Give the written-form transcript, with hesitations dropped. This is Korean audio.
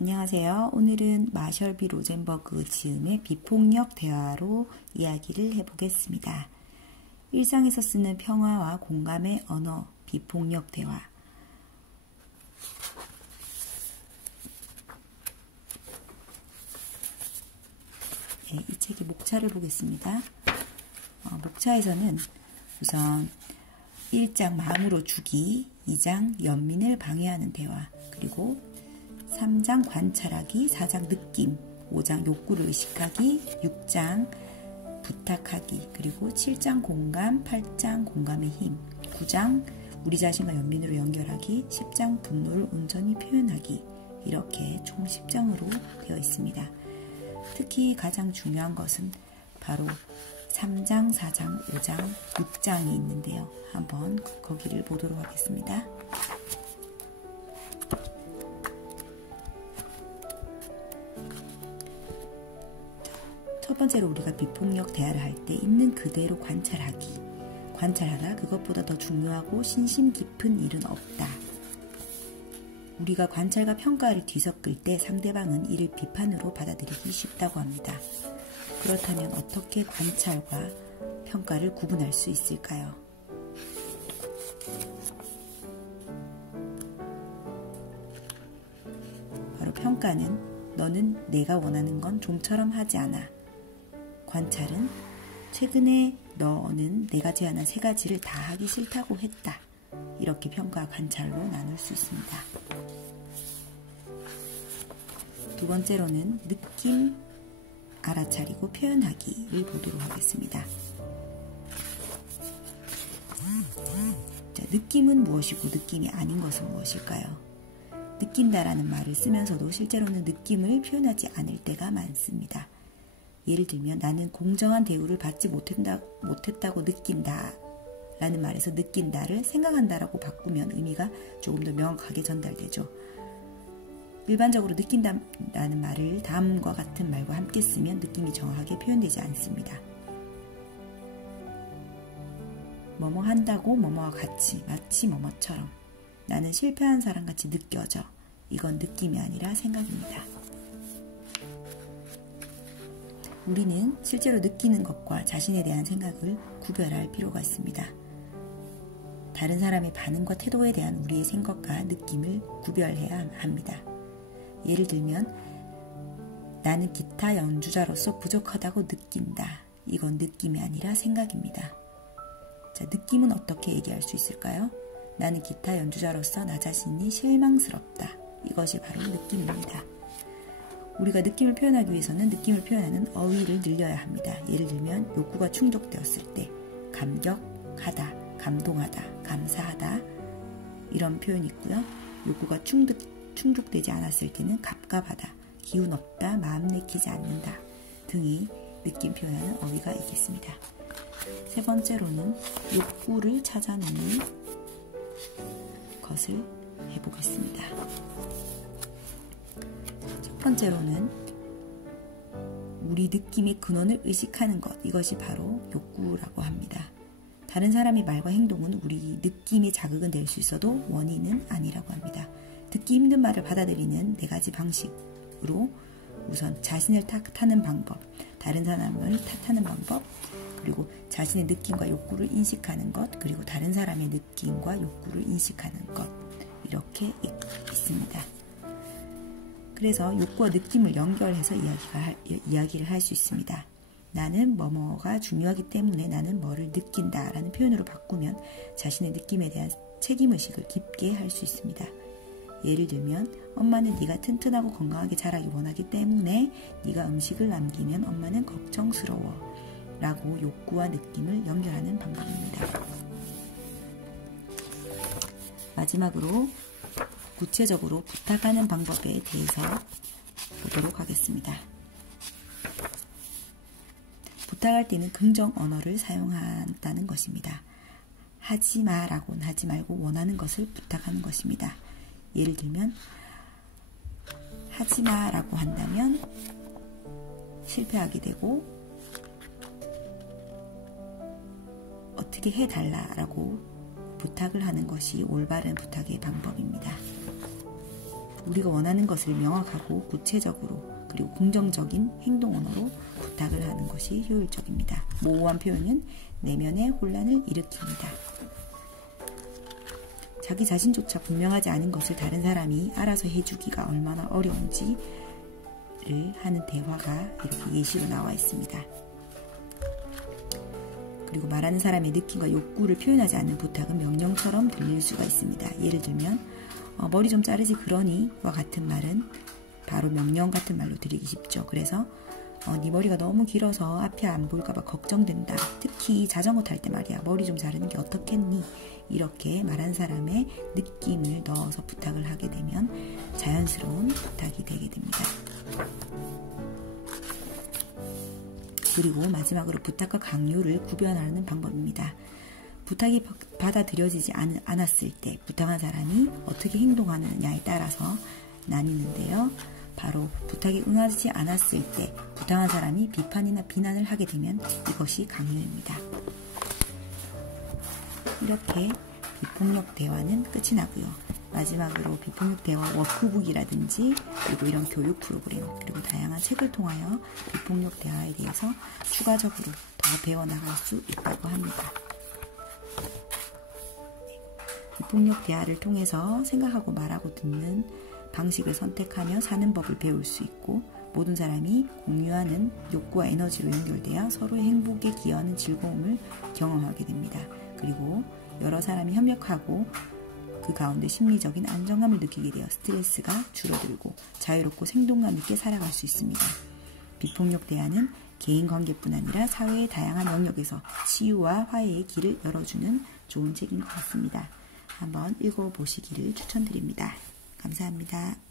안녕하세요. 오늘은 마셜비 로젠버그 지음의 비폭력 대화로 이야기를 해보겠습니다. 일상에서 쓰는 평화와 공감의 언어, 비폭력 대화. 네, 이 책의 목차를 보겠습니다. 목차에서는 우선 1장 마음으로 주기, 2장 연민을 방해하는 대화, 그리고 3장 관찰하기, 4장 느낌, 5장 욕구를 의식하기, 6장 부탁하기, 그리고 7장 공감, 8장 공감의 힘, 9장 우리 자신과 연민으로 연결하기, 10장 분노를 온전히 표현하기, 이렇게 총 10장으로 되어 있습니다. 특히 가장 중요한 것은 바로 3장, 4장, 5장, 6장이 있는데요. 한번 거기를 보도록 하겠습니다. 첫 번째로 우리가 비폭력 대화를 할 때 있는 그대로 관찰하기. 관찰하라. 그것보다 더 중요하고 신심 깊은 일은 없다. 우리가 관찰과 평가를 뒤섞을 때 상대방은 이를 비판으로 받아들이기 쉽다고 합니다. 그렇다면 어떻게 관찰과 평가를 구분할 수 있을까요? 바로 평가는 너는 내가 원하는 건 좀처럼 하지 않아. 관찰은 최근에 너는 내가 제안한 3가지를 다 하기 싫다고 했다. 이렇게 평가와 관찰로 나눌 수 있습니다. 두 번째로는 느낌 알아차리고 표현하기를 보도록 하겠습니다. 자, 느낌은 무엇이고 느낌이 아닌 것은 무엇일까요? 느낀다라는 말을 쓰면서도 실제로는 느낌을 표현하지 않을 때가 많습니다. 예를 들면 나는 공정한 대우를 받지 못했다고 느낀다 라는 말에서 느낀다를 생각한다라고 바꾸면 의미가 조금 더 명확하게 전달되죠. 일반적으로 느낀다라는 말을 다음과 같은 말과 함께 쓰면 느낌이 정확하게 표현되지 않습니다. 뭐뭐 한다고 뭐뭐와 같이, 마치 뭐뭐처럼. 나는 실패한 사람같이 느껴져. 이건 느낌이 아니라 생각입니다. 우리는 실제로 느끼는 것과 자신에 대한 생각을 구별할 필요가 있습니다. 다른 사람의 반응과 태도에 대한 우리의 생각과 느낌을 구별해야 합니다. 예를 들면 나는 기타 연주자로서 부족하다고 느낀다. 이건 느낌이 아니라 생각입니다. 자, 느낌은 어떻게 얘기할 수 있을까요? 나는 기타 연주자로서 나 자신이 실망스럽다. 이것이 바로 느낌입니다. 우리가 느낌을 표현하기 위해서는 느낌을 표현하는 어휘를 늘려야 합니다. 예를 들면 욕구가 충족되었을 때 감격하다, 감동하다, 감사하다 이런 표현이 있고요. 욕구가 충족되지 않았을 때는 갑갑하다, 기운 없다, 마음 내키지 않는다 등이 느낌 표현하는 어휘가 있겠습니다. 세 번째로는 욕구를 찾아내는 것을 해보겠습니다. 첫 번째로는 우리 느낌의 근원을 의식하는 것, 이것이 바로 욕구라고 합니다. 다른 사람의 말과 행동은 우리 느낌의 자극은 될 수 있어도 원인은 아니라고 합니다. 듣기 힘든 말을 받아들이는 4가지 방식으로 우선 자신을 탓하는 방법, 다른 사람을 탓하는 방법, 그리고 자신의 느낌과 욕구를 인식하는 것, 그리고 다른 사람의 느낌과 욕구를 인식하는 것, 이렇게 있습니다. 그래서 욕구와 느낌을 연결해서 이야기를 할 수 있습니다. 나는 뭐뭐가 중요하기 때문에 나는 뭐를 느낀다 라는 표현으로 바꾸면 자신의 느낌에 대한 책임의식을 깊게 할 수 있습니다. 예를 들면 엄마는 네가 튼튼하고 건강하게 자라기 원하기 때문에 네가 음식을 남기면 엄마는 걱정스러워 라고 욕구와 느낌을 연결하는 방법입니다. 마지막으로 구체적으로 부탁하는 방법에 대해서 보도록 하겠습니다. 부탁할 때는 긍정 언어를 사용한다는 것입니다. 하지마 라고는 하지 말고 원하는 것을 부탁하는 것입니다. 예를 들면 하지마 라고 한다면 실패하게 되고 어떻게 해달라 라고 부탁을 하는 것이 올바른 부탁의 방법입니다. 우리가 원하는 것을 명확하고 구체적으로 그리고 긍정적인 행동 언어로 부탁을 하는 것이 효율적입니다. 모호한 표현은 내면의 혼란을 일으킵니다. 자기 자신조차 분명하지 않은 것을 다른 사람이 알아서 해주기가 얼마나 어려운지를 하는 대화가 이렇게 예시로 나와 있습니다. 그리고 말하는 사람의 느낌과 욕구를 표현하지 않는 부탁은 명령처럼 들릴 수가 있습니다. 예를 들면 머리 좀 자르지 그러니?와 같은 말은 바로 명령 같은 말로 드리기 쉽죠. 그래서 네 머리가 너무 길어서 앞이 안 보일까봐 걱정된다. 특히 자전거 탈 때 말이야. 머리 좀 자르는 게 어떻겠니? 이렇게 말한 사람의 느낌을 넣어서 부탁을 하게 되면 자연스러운 부탁이 되게 됩니다. 그리고 마지막으로 부탁과 강요를 구별하는 방법입니다. 부탁이 받아들여지지 않았을 때 부탁한 사람이 어떻게 행동하느냐에 따라서 나뉘는데요. 바로 부탁에 응하지 않았을 때 부탁한 사람이 비판이나 비난을 하게 되면 이것이 강요입니다. 이렇게 비폭력 대화는 끝이 나고요. 마지막으로 비폭력 대화 워크북이라든지 그리고 이런 교육 프로그램 그리고 다양한 책을 통하여 비폭력 대화에 대해서 추가적으로 더 배워나갈 수 있다고 합니다. 비폭력 대화를 통해서 생각하고 말하고 듣는 방식을 선택하며 사는 법을 배울 수 있고 모든 사람이 공유하는 욕구와 에너지로 연결되어 서로의 행복에 기여하는 즐거움을 경험하게 됩니다. 그리고 여러 사람이 협력하고 그 가운데 심리적인 안정감을 느끼게 되어 스트레스가 줄어들고 자유롭고 생동감 있게 살아갈 수 있습니다. 비폭력 대화는 개인 관계뿐 아니라 사회의 다양한 영역에서 치유와 화해의 길을 열어주는 좋은 책인 것 같습니다. 한번 읽어보시기를 추천드립니다. 감사합니다.